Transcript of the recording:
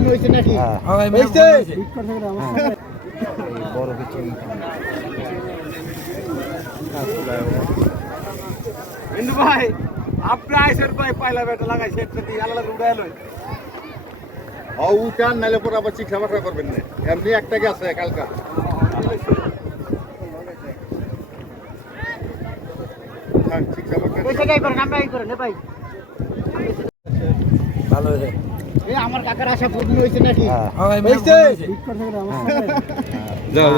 পূর্ণ হয়েছে নাকি? হয়েছে বড় কিছু হিন্দু ভাই আপনি আইসের ভাই পাইলা বেটা লাগাইছে একটা দিয়ে আলাদা উড়াই লই উঠান নাইলে পরে আবার চিকিৎসা বাসা করবেন না এমনি একটা গেছে কালকা চিকিৎসা ভাই ভালো হয়েছে এই আমার কাকার আশা পূর্ণ হয়েছে নাকি? হয়েছে যাও